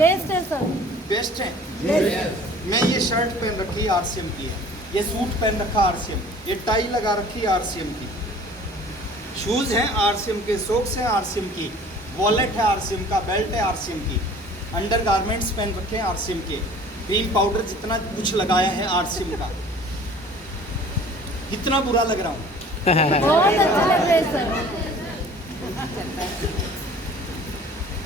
Best है sir. Best है। मैं ये शर्ट पहन रखी है आरसीएम की है, ये सूट पहन रखा आरसीएम, ये टाई लगा रखी है आरसीएम की, शूज हैं आरसीएम के, सॉक्स हैं आरसीएम की, वॉलेट है आरसीएम का, बेल्ट है आरसीएम की, अंडर गारमेंट्स पहन रखे हैं आरसीएम के, क्रीम पाउडर जितना कुछ लगाया है आरसीएम का। कितना बुरा लग रहा हूँ? बहुत अच्छा लग रहा है सर।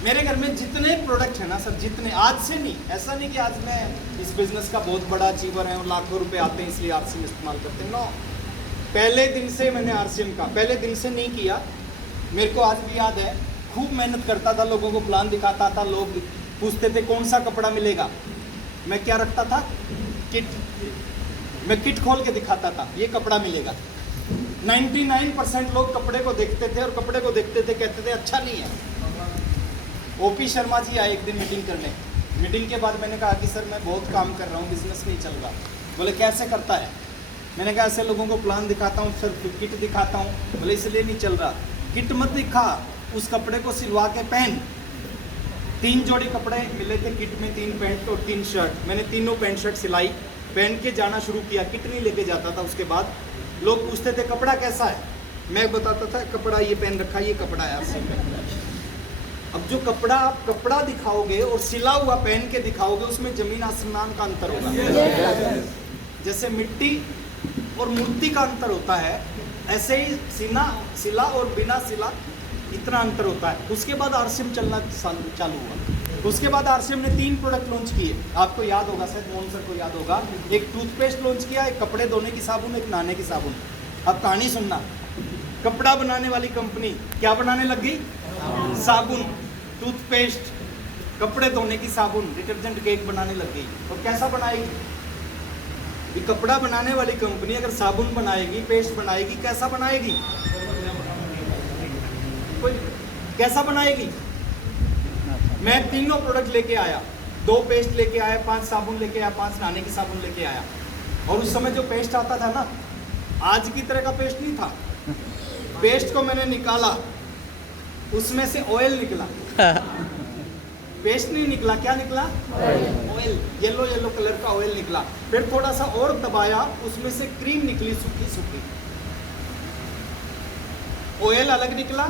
मेरे घर में जितने प्रोडक्ट है ना सर, जितने, आज से नहीं, ऐसा नहीं कि आज मैं इस बिजनेस का बहुत बड़ा अचीवर है और लाखों रुपए आते हैं इसलिए आरसीएम इस्तेमाल करते हैं, नो। पहले दिन से मैंने आरसीएम का, पहले दिन से नहीं किया, मेरे को आज भी याद है, खूब मेहनत करता था, लोगों को प्लान दिखाता था, लोग पूछते थे कौन सा कपड़ा मिलेगा, मैं क्या रखता था, किट, मैं किट खोल के दिखाता था, ये कपड़ा मिलेगा। 99% लोग कपड़े को देखते थे और कपड़े को देखते थे कहते थे अच्छा नहीं है। ओपी शर्मा जी आए एक दिन मीटिंग करने, मीटिंग के बाद मैंने कहा कि सर मैं बहुत काम कर रहा हूँ, बिजनेस नहीं चल रहा। बोले कैसे करता है? मैंने कहा ऐसे लोगों को प्लान दिखाता हूँ सर, किट दिखाता हूँ। बोले इसलिए नहीं चल रहा, किट मत दिखा, उस कपड़े को सिलवा के पहन। 3 जोड़ी कपड़े मिले थे किट में, 3 पैंट और 3 शर्ट, मैंने तीनों पैंट शर्ट सिलाई, पहन के जाना शुरू किया, किट नहीं लेके जाता था। उसके बाद लोग पूछते थे कपड़ा कैसा है, मैं बताता था कपड़ा ये पहन रखा, ये कपड़ा है। अब जो कपड़ा आप कपड़ा दिखाओगे और सिला हुआ पहन के दिखाओगे, उसमें जमीन आसमान का अंतर होगा। जैसे मिट्टी और मूर्ति का अंतर होता है, ऐसे ही सिला और बिना सिला इतना अंतर होता है। उसके बाद आरसीएम चलना चालू हुआ। उसके बाद आरसीएम ने 3 प्रोडक्ट लॉन्च किए, आपको याद होगा, शायद मोहन सर को याद होगा। एक टूथपेस्ट लॉन्च किया, एक कपड़े धोने की साबुन, एक नहाने की साबुन। अब कहानी सुनना, कपड़ा बनाने वाली कंपनी क्या बनाने लग गई? साबुन, टूथपेस्ट, कपड़े धोने की साबुन, डिटर्जेंट केक बनाने लग गई। और कैसा बनाएगी? ये कपड़ा बनाने वाली कंपनी अगर साबुन बनाएगी, पेस्ट बनाएगी, कैसा बनाएगी? कैसा बनाएगी? मैं तीनों प्रोडक्ट लेके आया, 2 पेस्ट लेके आया, 5 साबुन लेके आया, 5 नहाने की साबुन लेके आया। और उस समय जो पेस्ट आता था ना, आज की तरह का पेस्ट नहीं था। पेस्ट को मैंने निकाला, उसमें से ऑयल निकला। पेस्ट नहीं निकला, क्या निकला? ऑयल, येलो येलो कलर का ऑयल निकला। फिर थोड़ा सा और दबाया, उसमें से क्रीम निकली, सूखी सूखी। ऑयल अलग निकला,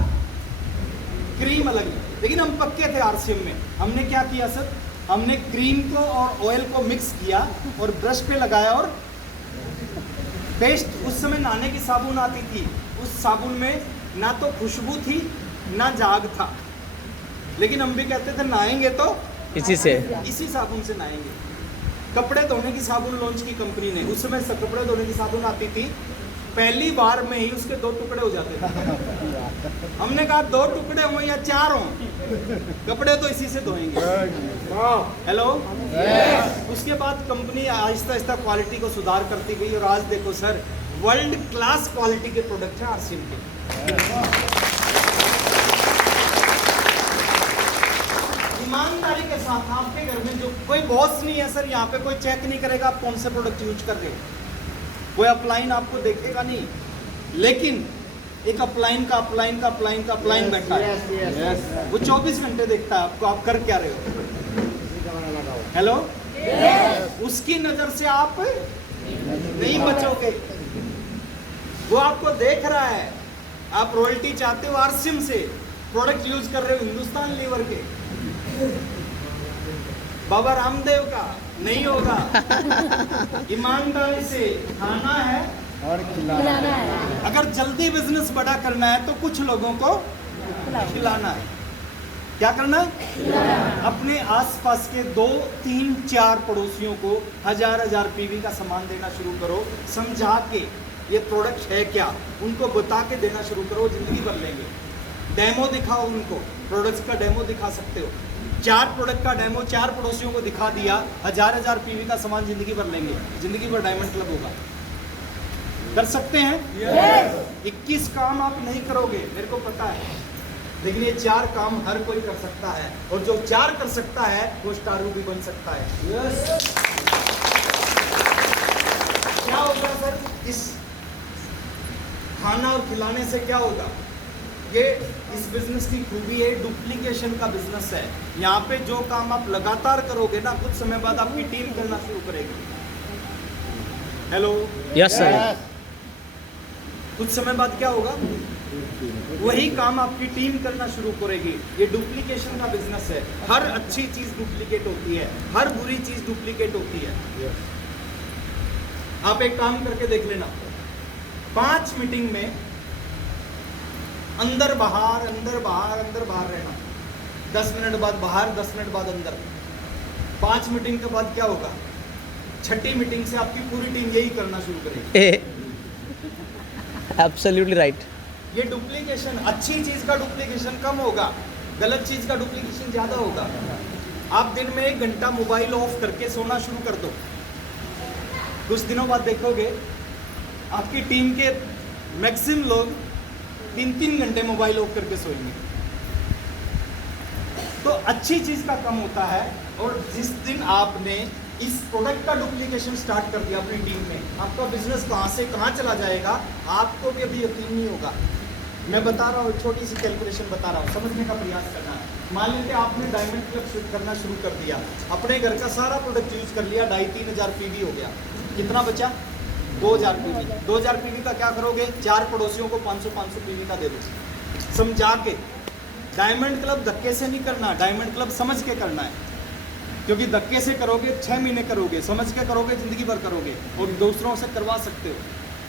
क्रीम अलग। लेकिन हम पक्के थे आरसीएम में, हमने क्या किया सर, हमने क्रीम को और ऑयल को मिक्स किया और ब्रश पे लगाया। और पेस्ट, उस समय नहाने की साबुन आती थी, उस साबुन में ना तो खुशबू थी ना झाग था, लेकिन हम भी कहते थे नहाएंगे तो इसी साबुन से नहाएंगे। कपड़े धोने की साबुन लॉन्च की कंपनी ने, उस समय कपड़े धोने की साबुन आती थी, पहली बार में ही उसके 2 टुकड़े हो जाते थे। हमने कहा 2 टुकड़े हो या 4 हो, कपड़े तो इसी से धोएंगे। हेलो। उसके बाद कंपनी आहिस्ता आहिस्ता क्वालिटी को सुधार करती गई और आज देखो सर, वर्ल्ड क्लास क्वालिटी के प्रोडक्ट हैं आरसीएम के। ईमानदारी के साथ आपके घर में जो कोई बॉस नहीं है सर, यहाँ पे कोई चेक नहीं करेगा आप कौन से प्रोडक्ट यूज कर रहे हो, कोई अपलाइन आपको देखेगा नहीं, लेकिन एक अपलाइन का बैठा है, वो 24 घंटे देखता है आपको, आप कर क्या रहे हो। हेलो। उसकी नजर से आप नहीं बचोगे, वो आपको देख रहा है। आप रॉयल्टी चाहते हो आरसीएम से, प्रोडक्ट यूज कर रहे हो हिंदुस्तान लीवर के, बाबा रामदेव का नहीं होगा। ईमानदारी से खाना है और खिलाना है। अगर जल्दी बिजनेस बड़ा करना है तो कुछ लोगों को खिलाना है। क्या करना है? अपने आसपास के 2, 3, 4 पड़ोसियों को 1000 पीवी का सामान देना शुरू करो, समझा के ये प्रोडक्ट है क्या, उनको बता के देना शुरू करो, जिंदगी भर लेंगे। डेमो दिखाओ उनको, प्रोडक्ट्स का डेमो दिखा सकते हो। 4 प्रोडक्ट का डेमो 4 पड़ोसियों को दिखा दिया, 1000 पीवी का सामान जिंदगी भर लेंगे, जिंदगी भर डायमंड क्लब होगा। कर सकते हैं? yes. 21 काम आप नहीं करोगे, मेरे को पता है, लेकिन ये 4 काम हर कोई कर सकता है, और जो 4 कर सकता है वो स्टारू भी बन सकता है। yes. क्या होगा सर, इस खाना और खिलाने से क्या होगा? ये इस बिजनेस की खूबी है, डुप्लीकेशन का बिजनेस है। यहाँ पे जो काम आप लगातार करोगे ना, कुछ समय बाद आपकी टीम करना शुरू करेगी। Hello, yes sir. कुछ समय बाद क्या होगा, वही काम आपकी टीम करना शुरू करेगी। ये डुप्लीकेशन का बिजनेस है। हर अच्छी चीज डुप्लीकेट होती है, हर बुरी चीज डुप्लीकेट होती है। आप एक काम करके देख लेना, 5 मीटिंग में अंदर बाहर रहना, 10 मिनट बाद बाहर, 10 मिनट बाद अंदर। 5 मीटिंग के बाद क्या होगा, 6ठी मीटिंग से आपकी पूरी टीम यही करना शुरू करेगी। Absolutely right. ये डुप्लीकेशन, अच्छी चीज का डुप्लीकेशन कम होगा, गलत चीज का डुप्लीकेशन ज्यादा होगा। आप दिन में 1 घंटा मोबाइल ऑफ करके सोना शुरू कर दो, कुछ दिनों बाद देखोगे आपकी टीम के मैक्सिमम लोग 3-3 घंटे मोबाइल ऑफ करके सोएंगे। तो अच्छी चीज का कम होता है। और जिस दिन आपने इस प्रोडक्ट का डुप्लीकेशन स्टार्ट कर दिया अपनी टीम में, आपका बिजनेस कहां से कहां चला जाएगा आपको भी अभी यकीन नहीं होगा। मैं बता रहा हूँ, छोटी सी कैलकुलेशन बता रहा हूँ, समझने का प्रयास करना है। मान लीजिए आपने डायमंड क्लब करना शुरू कर दिया, अपने घर का सारा प्रोडक्ट यूज कर लिया, 2,500-3 हज़ार पीवी हो गया। कितना बचा, 2,000 पीवी। 2,000 पीवी का क्या करोगे, 4 पड़ोसियों को 500-500 पीवी का दे दो, समझा के। डायमंड क्लब धक्के से नहीं करना, डायमंड क्लब समझ के करना है। क्योंकि धक्के से करोगे 6 महीने करोगे, समझ के करोगे जिंदगी भर करोगे, और दूसरों से करवा सकते हो।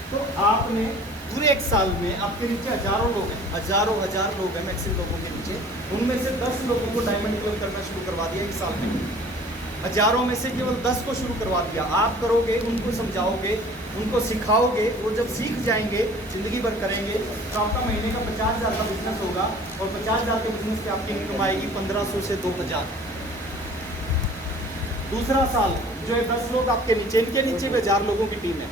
तो आपने पूरे 1 साल में आपके नीचे हजारों लोग हैं, हजार लोग हैं मैक्सिमम लोगों के नीचे, उनमें से 10 लोगों को डायमंड क्लब करना शुरू करवा दिया 1 साल में। हजारों में से केवल 10 को शुरू करवा दिया। आप करोगे, उनको समझाओगे, उनको सिखाओगे, वो जब सीख जाएंगे, जिंदगी भर करेंगे, तो आपका महीने का 50,000 का बिजनेस होगा। और 50,000 के बिजनेस पे आपकी इनकम आएगी 1,500 से 2,000। दूसरा साल जो है 10 लोग आपके नीचे, इनके नीचे भी 1000 लोगों की टीम है,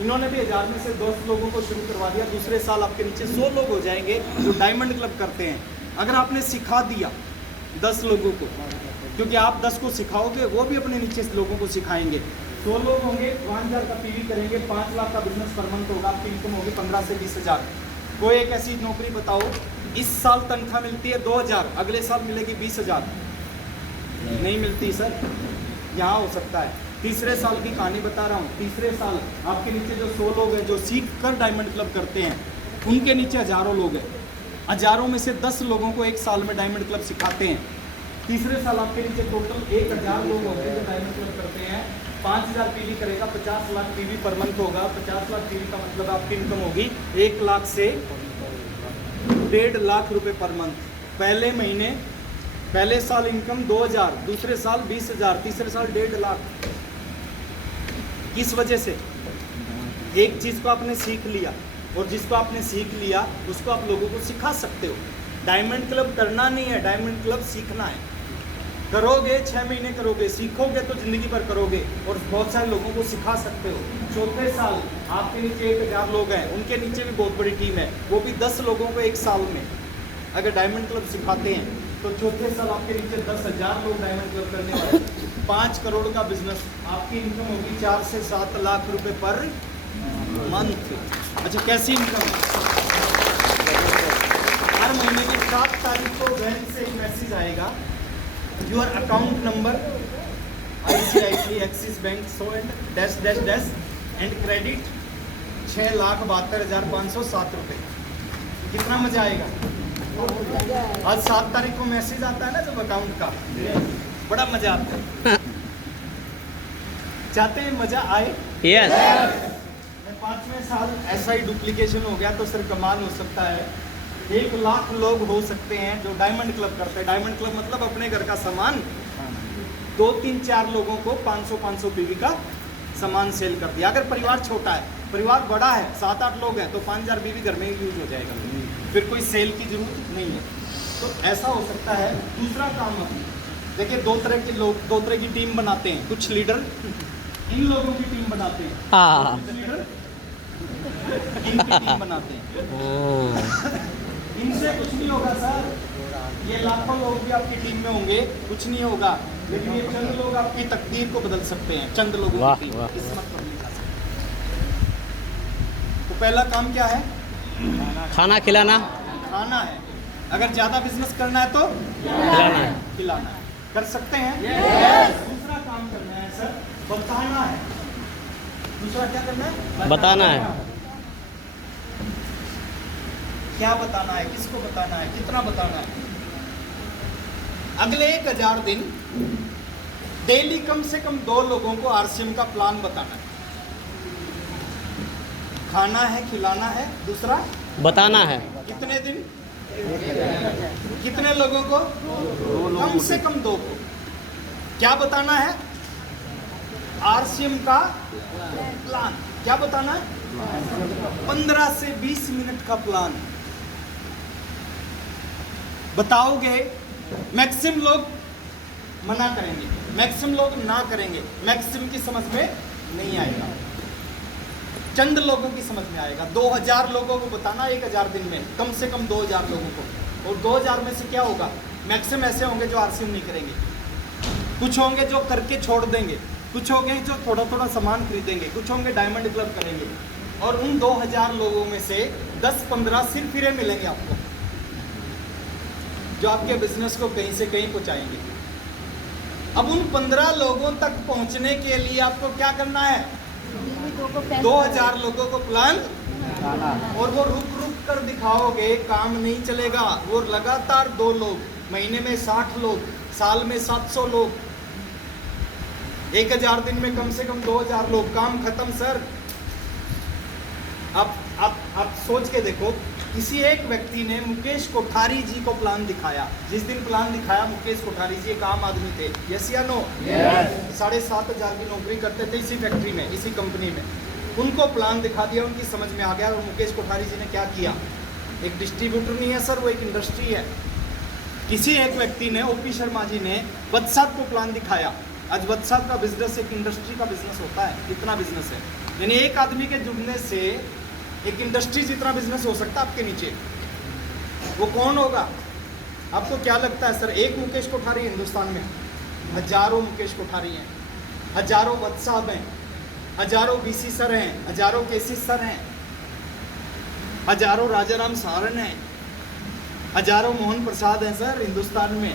इन्होंने भी 1000 में से 10 लोगों को शुरू करवा दिया। दूसरे साल आपके नीचे 100 लोग हो जाएंगे जो डायमंड क्लब करते हैं। अगर आपने सिखा दिया 10 लोगों को, क्योंकि आप 10 को सिखाओगे, वो भी अपने नीचे लोगों को सिखाएंगे। 100 लोग होंगे, 5,000 का पीवी करेंगे, 5 लाख का बिजनेस पर मंथ होगा, आपकी इनकम होगी 15 से 20,000। कोई एक ऐसी नौकरी बताओ, इस साल तनख्वाह मिलती है 2,000, अगले साल मिलेगी 20,000। नहीं मिलती सर, यहाँ हो सकता है। तीसरे साल की कहानी बता रहा हूँ। तीसरे साल आपके नीचे जो 100 लोग हैं जो सीख कर डायमंड क्लब करते हैं, उनके नीचे हजारों लोग हैं। हजारों में से 10 लोगों को 1 साल में डायमंड क्लब सिखाते हैं। तीसरे साल आपके नीचे टोटल 1,000 लोग होंगे जो डायमंड क्लब करते हैं। 5,000 पीवी करेगा, 50 लाख पीवी पर मंथ होगा। 50 लाख पीवी का मतलब आपकी इनकम होगी 1 लाख से 1.5 लाख रुपए पर मंथ। पहले महीने, पहले साल इनकम 2,000, दूसरे साल 20,000, तीसरे साल 1.5 लाख। किस वजह से? एक चीज़ को आपने सीख लिया, और जिसको आपने सीख लिया उसको आप लोगों को सिखा सकते हो। डायमंड क्लब करना नहीं है, डायमंड क्लब सीखना है। करोगे 6 महीने करोगे, सीखोगे तो जिंदगी भर करोगे, और बहुत सारे लोगों को सिखा सकते हो। चौथे साल आपके नीचे 1,000 लोग हैं, उनके नीचे भी बहुत बड़ी टीम है, वो भी 10 लोगों को 1 साल में अगर डायमंड क्लब सिखाते हैं, तो चौथे साल आपके नीचे 10,000 लोग डायमंड क्लब करने वाले। 5 करोड़ का बिजनेस, आपकी इनकम होगी 4 से 7 लाख रुपए पर मंथ। अच्छा, कैसी इनकम है? हर महीने की 7 तारीख को बैंक से एक मैसेज आएगा, your account number ICICI axis bank so and dash dash dash and credit 6,72,507 रुपये। कितना मजा आएगा? आज 7 तारीख को मैसेज आता है ना जब अकाउंट का, बड़ा मजा आता है। चाहते हैं मजा आए? यस। 5वें साल ऐसा ही डुप्लीकेशन हो गया तो सर कमाल हो सकता है। 1 लाख लोग हो सकते हैं जो डायमंड क्लब करते हैं। डायमंड क्लब मतलब अपने घर का सामान 2-3-4 लोगों को 500-500 पीवी का सामान सेल कर दिया। अगर परिवार छोटा है, परिवार बड़ा है, 7-8 लोग हैं, तो 5,000 पीवी घर में ही यूज हो जाएगा, फिर कोई सेल की जरूरत नहीं है। तो ऐसा हो सकता है। दूसरा काम, देखिए 2 तरह के लोग, 2 तरह की टीम बनाते हैं। कुछ लीडर इन लोगों की टीम बनाते हैं, हाँ। कुछ लीडर इनकी टीम बनाते हैं। इनसे कुछ नहीं होगा सर, ये लाखों लोग भी आपकी टीम में होंगे, कुछ नहीं होगा, लेकिन ये चंद लोग आपकी तकदीर को बदल सकते हैं। चंद लोगों की किस्मत बदल जा सकती है। तो पहला काम क्या है? खाना खिलाना। खाना है। अगर ज्यादा बिजनेस करना है तो खिलाना है। खिलाना है। कर सकते हैं? दूसरा काम करना है सर, बताना है। दूसरा क्या करना है? बताना है। क्या बताना है, किसको बताना है, कितना बताना है? अगले 1000 दिन डेली कम से कम 2 लोगों को आरसीएम का प्लान बताना है। खाना है, खिलाना है। दूसरा बताना है। कितने दिन, कितने लोगों को? कम से कम 2 को। क्या बताना है? आरसीएम का प्लान। क्या बताना है? 15 से 20 मिनट का प्लान बताओगे। मैक्सिमम लोग मना करेंगे, मैक्सिमम लोग ना करेंगे, मैक्सिमम की समझ में नहीं आएगा, चंद लोगों की समझ में आएगा। 2000 लोगों को बताना 1000 दिन में, कम से कम 2000 लोगों को। और 2000 में से क्या होगा? मैक्सिमम ऐसे होंगे जो आरसीएम नहीं करेंगे, कुछ होंगे जो करके छोड़ देंगे, कुछ होंगे जो थोड़ा थोड़ा सामान खरीदेंगे, कुछ होंगे डायमंड क्लब करेंगे। और उन 2000 लोगों में से 10-15 सिर्फ फिर मिलेंगे आपको, जो आपके बिजनेस को कहीं से कहीं पहुंचाएंगे। अब उन 15 लोगों तक पहुंचने के लिए आपको क्या करना है? 2000 लोगों को प्लान, और वो रुक रुक कर दिखाओगे, काम नहीं चलेगा। वो लगातार 2 लोग, महीने में 60 लोग, साल में 700 लोग, 1000 दिन में कम से कम 2000 लोग, काम खत्म सर। आप सोच के देखो, किसी एक व्यक्ति ने मुकेश कोठारी जी को प्लान दिखाया। जिस दिन प्लान दिखाया मुकेश कोठारी जी एक आम आदमी थे, यस या नो? 7,500 की नौकरी करते थे इसी फैक्ट्री में, इसी कंपनी में। उनको प्लान दिखा दिया, उनकी समझ में आ गया। और मुकेश कोठारी जी ने क्या किया? एक डिस्ट्रीब्यूटर नहीं है सर, वो एक इंडस्ट्री है। किसी एक व्यक्ति ने, ओपी शर्मा जी ने वत्साप को प्लान दिखाया। आज वत्साप का बिजनेस एक इंडस्ट्री का बिजनेस होता है। कितना बिजनेस है? यानी एक आदमी के जुड़ने से एक इंडस्ट्री जितना बिजनेस हो सकता है आपके नीचे। वो कौन होगा? आपको क्या लगता है सर? एक मुकेश कोठारी हिंदुस्तान में, हजारों मुकेश कोठारी हैं, हजारों वत्साप हैं, हजारों बीसी सर हैं, हजारों केसी सर हैं, हजारों राजाराम सारन हैं, हजारों मोहन प्रसाद हैं सर हिंदुस्तान में,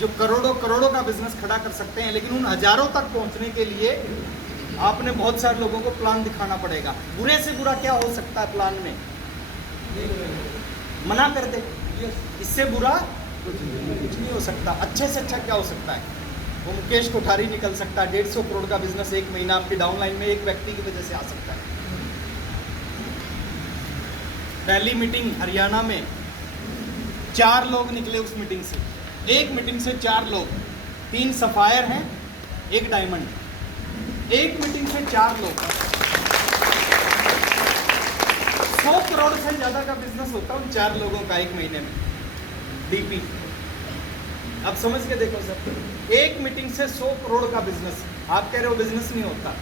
जो करोड़ों करोड़ों का बिजनेस खड़ा कर सकते हैं। लेकिन उन हजारों तक पहुंचने के लिए आपने बहुत सारे लोगों को प्लान दिखाना पड़ेगा। बुरे से बुरा क्या हो सकता है प्लान में? मना कर दे, इससे बुरा कुछ नहीं हो सकता। अच्छे से अच्छा क्या हो सकता है? वो मुकेश कोठारी निकल सकता है। 150 करोड़ का बिजनेस एक महीना आपकी डाउनलाइन में एक व्यक्ति की वजह से आ सकता है। पहली मीटिंग हरियाणा में 4 लोग निकले उस मीटिंग से। एक मीटिंग से 4 लोग, 3 सफायर हैं, 1 डायमंड। एक मीटिंग से 4 लोग। 100 करोड़ से ज्यादा का बिजनेस होता है उन 4 लोगों का एक महीने में, डीपी। अब समझ के देखो सर, एक मीटिंग से 100 करोड़ का बिजनेस। आप कह रहे हो बिजनेस नहीं होता।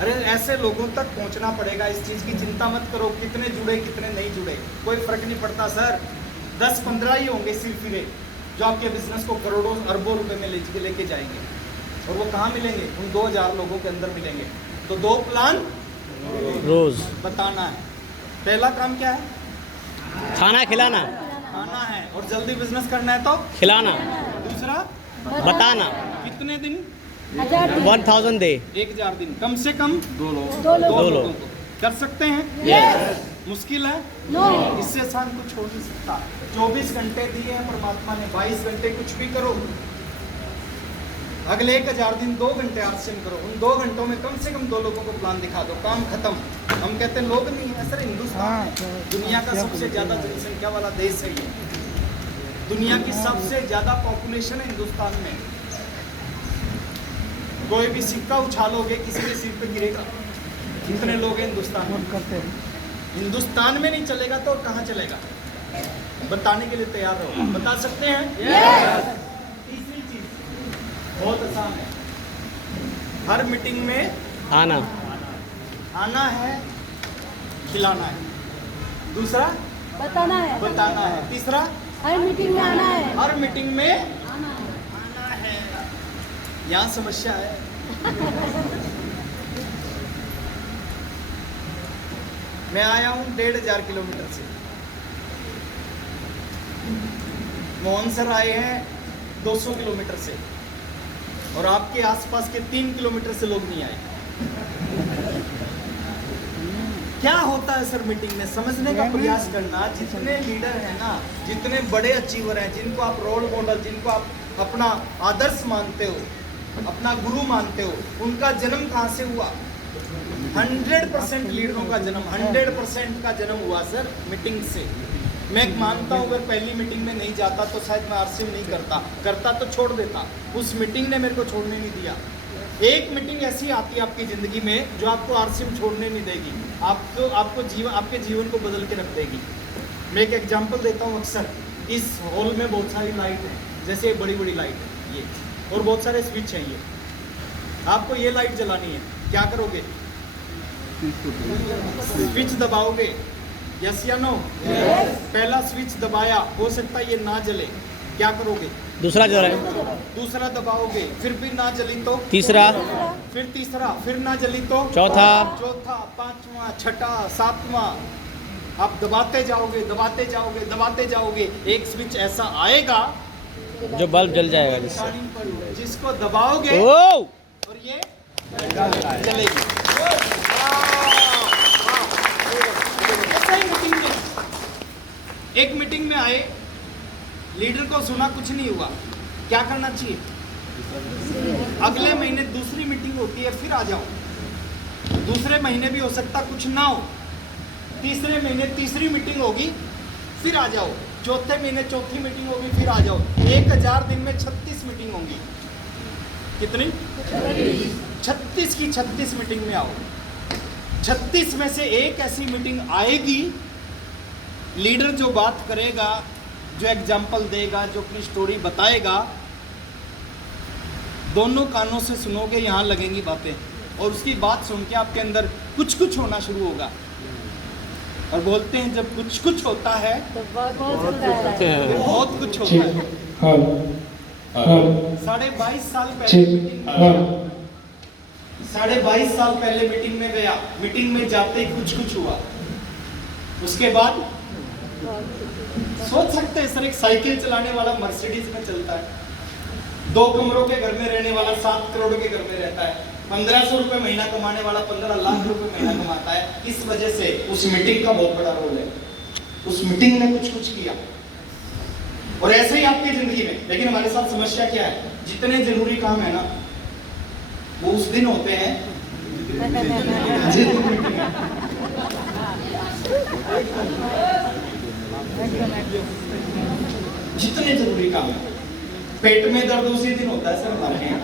अरे ऐसे लोगों तक पहुंचना पड़ेगा। इस चीज की चिंता मत करो कितने जुड़े कितने नहीं जुड़े, कोई फर्क नहीं पड़ता सर। 10-15 ही होंगे सिर्फ फिर जो आपके बिजनेस को करोड़ों अरबों रुपए में लेके जाएंगे। और वो कहाँ मिलेंगे? उन 2000 लोगों के अंदर मिलेंगे। तो 2 प्लान रोज बताना है। पहला काम क्या है? खाना खिलाना, खाना है। और जल्दी बिजनेस करना है तो खिलाना, दूसरा बताना। कितने दिन? 1000 डे, 1000 दिन, कम से कम 2 दो लोगों लोग। को कर सकते हैं। यस। मुश्किल है? नो। इससे आसान कुछ हो नहीं सकता। 24 घंटे दिए हैं परमात्मा ने, 22 घंटे कुछ भी करो। अगले 1000 दिन 2 घंटे आरसीएम करो। उन 2 घंटों में कम से कम 2 लोगों को प्लान दिखा दो, काम खत्म। हम कहते हैं लोग नहीं है सर, हिंदुस्तान है दुनिया का सबसे ज्यादा जनसंख्या वाला देश है ये। दुनिया की सबसे ज्यादा पॉपुलेशन है हिंदुस्तान में। कोई भी सिक्का उछालोगे किसी के सिर पे गिरेगा। कितने लोग हैं हिंदुस्तान में? हिंदुस्तान में नहीं चलेगा तो कहाँ चलेगा? बताने के लिए तैयार रहो। बता सकते हैं? तीसरी चीज बहुत आसान है। हर मीटिंग में आना है, खिलाना है। दूसरा बताना है। बताना है। तीसरा हर मीटिंग में आना है। हर मीटिंग में आना है। यहाँ समस्या है। मैं आया हूँ 1500 किलोमीटर से। मोहन सर आए हैं 200 किलोमीटर से और आपके आसपास के 3 किलोमीटर से लोग नहीं आए। क्या होता है सर मीटिंग में, समझने का प्रयास करना। जितने लीडर हैं ना, जितने बड़े अचीवर हैं, जिनको आप रोल मॉडल, जिनको आप अपना आदर्श मानते हो, अपना गुरु मानते हो, उनका जन्म कहाँ से हुआ? 100% लीडरों का जन्म, 100% का जन्म हुआ सर मीटिंग से। मैं मानता हूँ अगर पहली मीटिंग में नहीं जाता तो शायद मैं आरसीएम नहीं करता तो छोड़ देता। उस मीटिंग ने मेरे को छोड़ने नहीं दिया। एक मीटिंग ऐसी आती है आपकी ज़िंदगी में जो आपको आरसीएम छोड़ने नहीं देगी, आपके जीवन को बदल के रख देगी। मैं एक एग्जांपल देता हूँ। अक्सर इस हॉल में बहुत सारी लाइट है, जैसे ये बड़ी बड़ी लाइट है ये, और बहुत सारे स्विच हैं ये। आपको ये लाइट जलानी है, क्या करोगे? स्विच दबाओगे, यस या नो? पहला स्विच दबाया, हो सकता है ये ना जले, क्या करोगे? दूसरा जो है दूसरा दबाओगे, फिर भी ना जली तो तीसरा, फिर तीसरा, फिर ना जली तो चौथा, पांचवा, छठा, सातवां। आप दबाते जाओगे, दबाते जाओगे, दबाते जाओगे। एक स्विच ऐसा आएगा जो बल्ब जल जाएगा जिससे। जिसको दबाओगे ओ और ये चलेगी। ऐसा ही मीटिंग में, एक मीटिंग में आए, लीडर को सुना, कुछ नहीं हुआ, क्या करना चाहिए? अगले महीने दूसरी मीटिंग होती है, फिर आ जाओ। दूसरे महीने भी हो सकता कुछ ना हो, तीसरे महीने तीसरी मीटिंग होगी, फिर आ जाओ। चौथे महीने चौथी मीटिंग होगी, फिर आ जाओ। 1000 दिन में 36 मीटिंग होंगी। कितनी? 36 की 36 मीटिंग में आओ। 36 में से एक ऐसी मीटिंग आएगी, लीडर जो बात करेगा, जो एग्जाम्पल देगा, जो अपनी स्टोरी बताएगा, दोनों कानों से सुनोगे, यहाँ लगेंगी बातें, और उसकी बात सुन के आपके अंदर कुछ कुछ होना शुरू होगा। और बोलते हैं जब कुछ कुछ होता है तो बहुत कुछ होता है। 22.5 साल पहले मीटिंग में, 22.5 साल पहले मीटिंग में गया, मीटिंग में जाते ही कुछ कुछ हुआ। उसके बाद सोच सकते हैं सर, एक साइकिल चलाने वाला मर्सिडीज में चलता है, 2 कमरों के घर में रहने वाला 7 करोड़ के घर में रहता है, 1500 रुपए महीना कमाने वाला 15 लाख रुपए महीना कमाता है। इस वजह से उस मीटिंग का बहुत बड़ा रोल है। उस मीटिंग ने कुछ कुछ किया। और ऐसे ही आपकी जिंदगी में, लेकिन हमारे साथ समस्या क्या है? जितने जरूरी काम है ना, वो उस दिन होते हैं जिस दिन मीटिंग है। जितने जरूरी काम है, पेट में दर्द उसी दिन होता है सर हमारे यहाँ,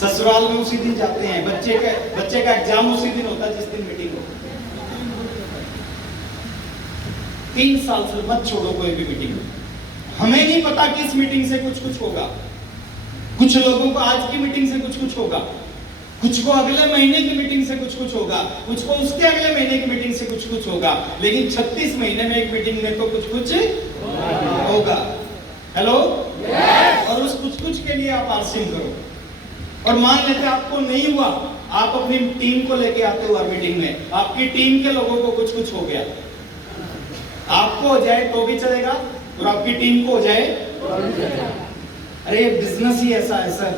ससुराल में उसी दिन जाते हैं, बच्चे का एग्जाम उसी दिन होता है जिस दिन मीटिंग हो। 3 साल से मत छोड़ो कोई भी मीटिंग। हमें नहीं पता कि इस मीटिंग से कुछ कुछ होगा। कुछ लोगों को आज की मीटिंग से कुछ कुछ होगा, कुछ को अगले महीने की मीटिंग से कुछ कुछ होगा, कुछ को उसके अगले महीने की मीटिंग से कुछ कुछ होगा, लेकिन 36 महीने में एक मीटिंग में तो कुछ कुछ होगा। हेलो? और उस कुछ कुछ के लिए आप आरसीएम करो। और मान लेते आपको नहीं हुआ, आप अपनी टीम को लेके आते हो मीटिंग में, आपकी टीम के लोगों को कुछ कुछ हो गया, आपको हो जाए तो भी चलेगा और आपकी टीम को हो जाए। अरे बिजनेस ही ऐसा है सर।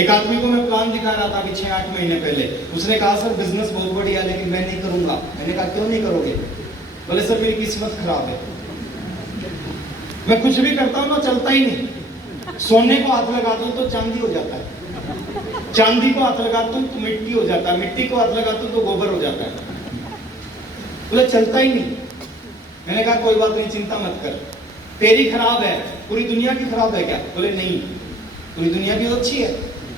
एक आदमी को मैं प्लान दिखा रहा था अभी 6-8 महीने पहले, उसने कहा सर बिजनेस बहुत बढ़िया लेकिन मैं नहीं करूंगा। मैंने कहा क्यों नहीं करोगे? बोले सर मेरी किस्मत खराब है, मैं कुछ भी करता हूँ ना चलता ही नहीं। सोने को हाथ लगा दूं तो चांदी हो जाता है, चांदी को हाथ लगा दूं तो मिट्टी हो जाता है, मिट्टी को हाथ लगा दूं तो गोबर हो जाता है। बोले चलता ही नहीं। मैंने कहा कोई बात नहीं, चिंता मत कर, तेरी खराब है, पूरी दुनिया की खराब है क्या? बोले नहीं, पूरी दुनिया की तो अच्छी है।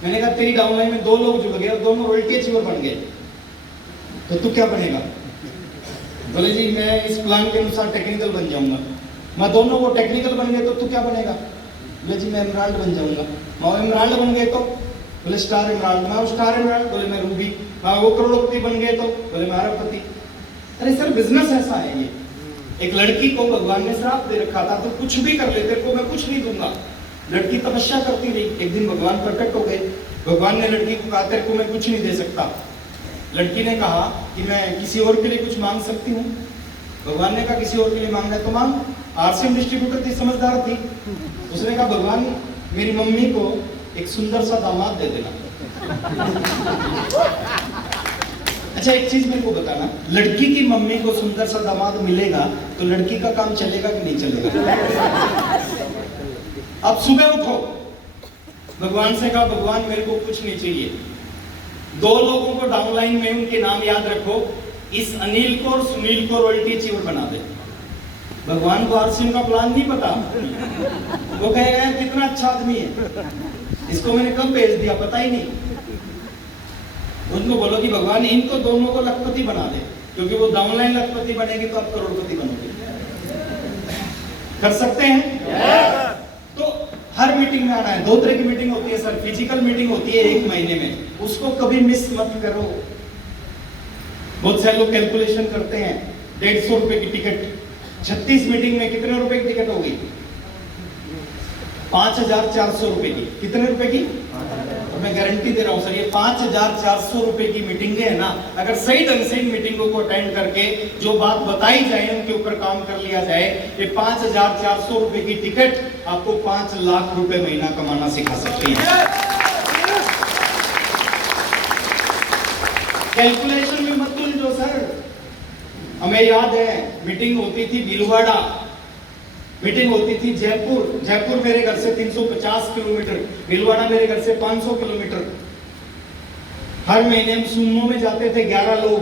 मैंने कहा तेरी डाउनलाइन में 2 लोग जुड़ गए और दोनों रोयल्टी अचीवर बन गए, तो तू क्या बनेगा? बोले जी मैं इस प्लान के अनुसार टेक्निकल बन जाऊंगा। मैं दोनों वो टेक्निकल बन गए तो तू क्या बनेगा? बोले जी मैं एमराल्ड बन जाऊंगा। मैं एमराल्ड बन गए तो? बोले स्टार एमराल्ड। मैं स्टार एमराल्ड। बोले मैं रूबी। मैं वो करोड़पति बन गए तो? बोले मैं अरबपति। अरे सर बिजनेस ऐसा है ये। एक लड़की को भगवान ने श्राप दे रखा था, तो कुछ भी कर ले, तेरे को मैं कुछ नहीं दूंगा। लड़की तपस्या करती रही, एक दिन भगवान प्रकट हो गए। भगवान ने लड़की को कहा तेरे को मैं कुछ नहीं दे सकता। लड़की ने कहा कि मैं किसी और के लिए कुछ मांग सकती हूँ। भगवान ने कहा किसी और के लिए मांग रहा है तो मांग। आरसीएम डिस्ट्रीब्यूटर थी, समझदार थी, उसने कहा भगवान मेरी मम्मी को एक सुंदर सा दामाद दे देना। अच्छा एक चीज मेरे को बताना, लड़की की मम्मी को सुंदर सा दामाद मिलेगा तो लड़की का काम चलेगा कि नहीं चलेगा? अब सुबह उठो, भगवान से कहा भगवान मेरे को कुछ नहीं चाहिए, 2 लोगों को डाउनलाइन में उनके नाम याद रखो, इस अनिल को और सुनील को रॉयल्टी अचीवर बना दे। भगवान को आरसीएम का प्लान नहीं पता, वो कहेगा कितना अच्छा आदमी है, इसको मैंने कब भेज दिया पता ही नहीं। उनको बोलो कि भगवान इनको दोनों को लखपति बना दे, क्योंकि वो डाउनलाइन लखपति बनेगी तो आप करोड़पति बनोगे। कर सकते हैं? तो हर मीटिंग में आना है। 2 तरह की मीटिंग होती है सर, फिजिकल मीटिंग होती है 1 महीने में, उसको कभी मिस मत करो। बहुत सारे लोग कैलकुलेशन करते हैं, 150 रुपए की टिकट, 36 मीटिंग में कितने रुपए की टिकट होगी? 5400 रुपए की। कितने रुपए की? और मैं गारंटी दे रहा हूं सर, ये 5400 रुपए की मीटिंग है ना, अगर सही ढंग से इन मीटिंगों को अटेंड करके जो बात बताई जाए उनके ऊपर काम कर लिया जाए, ये 5400 रुपए की टिकट आपको 5 लाख रुपए महीना कमाना सिखा सकती है। कैलकुलेशन में मत उलझो सर। हमें याद है मीटिंग होती थी भीलवाड़ा, मीटिंग होती थी जयपुर, जयपुर मेरे घर से 350 किलोमीटर, भीलवाड़ा मेरे घर से 500 किलोमीटर। हर महीने हम सुमो में जाते थे 11 लोग,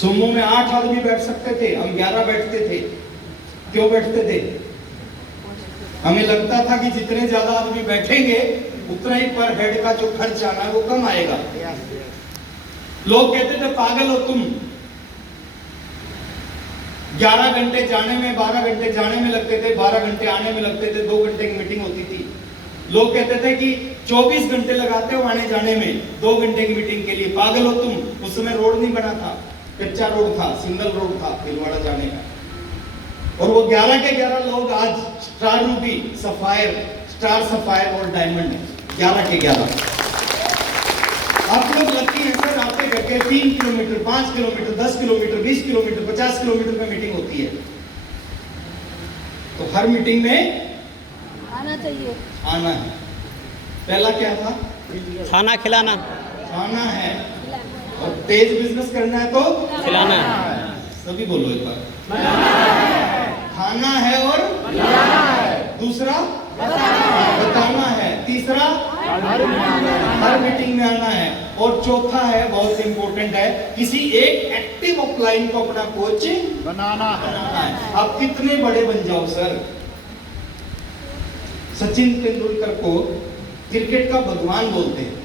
सुमो में 8 आदमी बैठ सकते थे, हम 11 बैठते थे। क्यों बैठते थे? हमें लगता था कि जितने ज्यादा आदमी बैठेंगे उतना ही पर हेड का जो खर्च आना है वो कम आएगा। लोग कहते थे पागल हो तुम, 11 घंटे जाने में, 12 घंटे जाने में लगते थे, 12 घंटे आने में लगते थे, 2 घंटे की मीटिंग होती थी। लोग कहते थे कि 24 घंटे लगाते हो आने जाने में 2 घंटे की मीटिंग के लिए, पागल हो तुम। उस समय रोड नहीं बना था, कच्चा रोड था, सिंगल रोड था भीलवाड़ा जाने का। और वो 11 के 11 लोग आज star Ruby, sapphire, star sapphire और डायमंड, 11 के 11। आप लोग लकी हैं सर, आपके घर के 3 kilometre, 5 kilometre, 10 kilometre, 20 kilometre, 50 kilometre में मीटिंग होती है। तो हर मीटिंग में आना चाहिए, आना है। पहला क्या था? खाना खिलाना, खाना है, और तेज बिजनेस करना है तो खिलाना है। सभी बोलो एक बार, खाना है और दूसरा बताना है, तीसरा हर मीटिंग में आना है, और चौथा है बहुत इंपॉर्टेंट है, किसी एक एक्टिव ऑफलाइन को अपना कोच बनाना है। आप कितने बड़े बन जाओ सर, सचिन तेंदुलकर को क्रिकेट का भगवान बोलते हैं,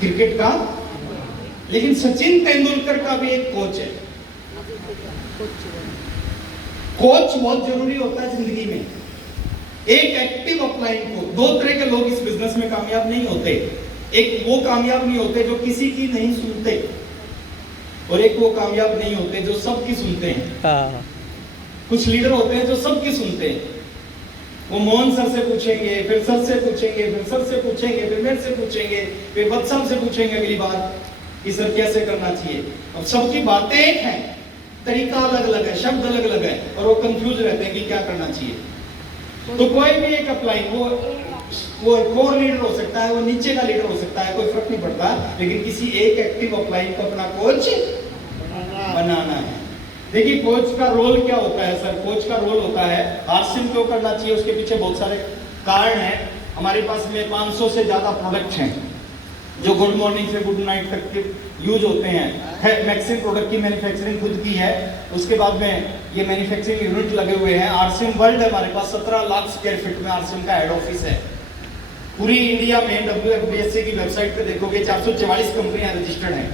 क्रिकेट का, लेकिन सचिन तेंदुलकर का भी एक कोच है। कोच बहुत जरूरी होता है जिंदगी में। एक एक्टिव ऑफलाइन को, 2 तरह के लोग इस बिजनेस में कामयाब नहीं होते। एक वो कामयाब नहीं होते जो किसी की नहीं सुनते, और एक वो कामयाब नहीं होते जो सबकी सुनते हैं। कुछ लीडर होते हैं जो सबकी सुनते हैं, वो मोहन सर से पूछेंगे, फिर सर से पूछेंगे, फिर सर से पूछेंगे, फिर मेरे से पूछेंगे, फिर वत्सल से पूछेंगे अगली बार कि सर कैसे करना चाहिए। अब सबकी बातें एक हैं, तरीका अलग अलग है, शब्द अलग अलग है, और वो कंफ्यूज रहते हैं कि क्या करना चाहिए। तो कोई भी एक अपलाइन, वो कोर लीडर हो सकता है, वो नीचे का लीडर हो सकता है, कोई फर्क नहीं पड़ता, लेकिन किसी एक एक्टिव अपलाइन को अपना कोच बनाना है। देखिए कोच का रोल क्या होता है सर? कोच का रोल होता है, आरसीएम क्यों करना चाहिए उसके पीछे बहुत सारे कारण हैं। हमारे पास में 500 से ज्यादा प्रोडक्ट हैं जो गुड मॉर्निंग से गुड नाइट तक के यूज होते हैं। मैक्सिम प्रोडक्ट की मैन्युफैक्चरिंग खुद की है, उसके बाद में ये मैन्युफैक्चरिंग यूनिट लगे हुए हैं। आरसीएम वर्ल्ड है हमारे पास, 17 लाख स्क्वायर फीट में आरसीएम का हेड ऑफिस है। पूरी इंडिया में WFDSC की वेबसाइट पे देखोगे 444 कंपनियां रजिस्टर्ड हैं।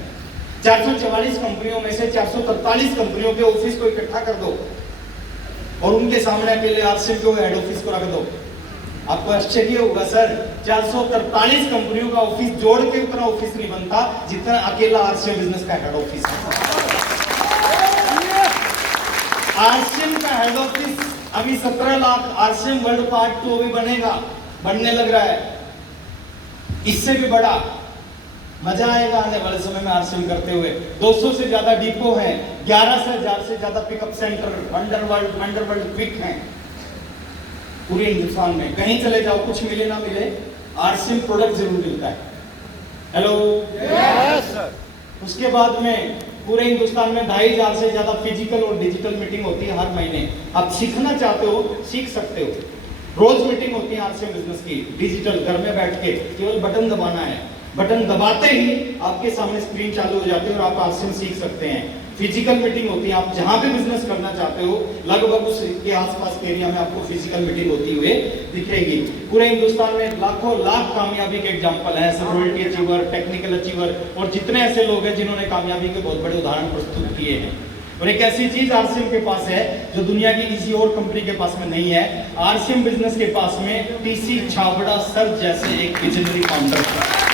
444 कंपनियों में से 443 कंपनियों के ऑफिस को इकट्ठा कर दो और उनके सामने अकेले आरसीएम के हेड ऑफिस को रख दो, आपको आश्चर्य होगा सर, 443 कंपनियों का ऑफिस जोड़ के उतना ऑफिस नहीं बनता जितना अकेला आरसीएम बिजनेस का हेड ऑफिस है। आरसीएम का हेड ऑफिस अभी 17 लाख, आरसीएम वर्ल्ड पार्ट 2 अभी बनेगा, बनने लग रहा है, इससे भी बड़ा मजा आएगा आने वाले समय में आरसीएम करते हुए। 200 से ज्यादा डिपो हैं, 11 से 1000 से ज्यादा पिकअप सेंटर, अंडरवर्ल्ड क्विक हैं पूरे हिंदुस्तान में। कहीं चले जाओ, कुछ मिले ना मिले, आरसीएम प्रोडक्ट जरूर मिलता है। Hello yes sir. उसके बाद में पूरे हिंदुस्तान में 2500 से ज्यादा फिजिकल और डिजिटल मीटिंग होती है हर महीने। आप सीखना चाहते हो, सीख सकते हो। रोज मीटिंग होती है आरसीएम बिजनेस की, डिजिटल, घर में बैठ के, केवल बटन दबाना है। बटन दबाते ही आपके सामने स्क्रीन चालू हो जाती है और आप आरसीएम सीख सकते हैं। फिजिकल मीटिंग होती है, आप जहां भी बिजनेस करना चाहते हो लगभग उसके आसपास के एरिया में आपको फिजिकल मीटिंग होती हुए दिखेगी। पूरे हिंदुस्तान में लाखों लाख कामयाबी के एग्जांपल हैं, रॉयल्टी अचीवर, टेक्निकल अचीवर और जितने ऐसे लोग हैं जिन्होंने कामयाबी के बहुत बड़े उदाहरण प्रस्तुत किए हैं। और एक ऐसी चीज आरसीएम के पास है जो दुनिया की किसी और कंपनी के पास में नहीं है। आरसीएम बिजनेस के पास में टीसी छाबड़ा सर जैसे एक विजनरी फाउंडर है।